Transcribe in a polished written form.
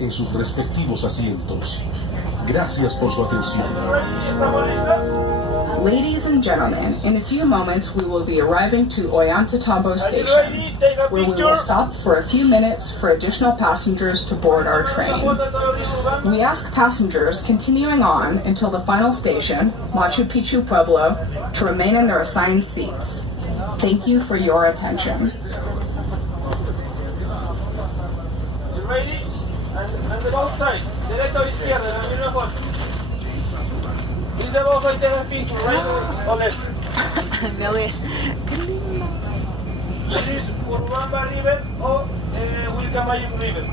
en sus respectivos asientos. Gracias por su atención. Ladies and gentlemen, in a few moments we will be arriving to Ollantaytambo Station, where we will stop for a few minutes for additional passengers to board our train. We ask passengers continuing on until the final station, MachuPicchu Pueblo, to remain in their assigned seats. Thank you for your attention. Ready? And the both sides. Derecha o izquierda, de la misma forma. In the both sides, take a picture, right or left. Me voy. This is Urubamba River or Wilcamayim River.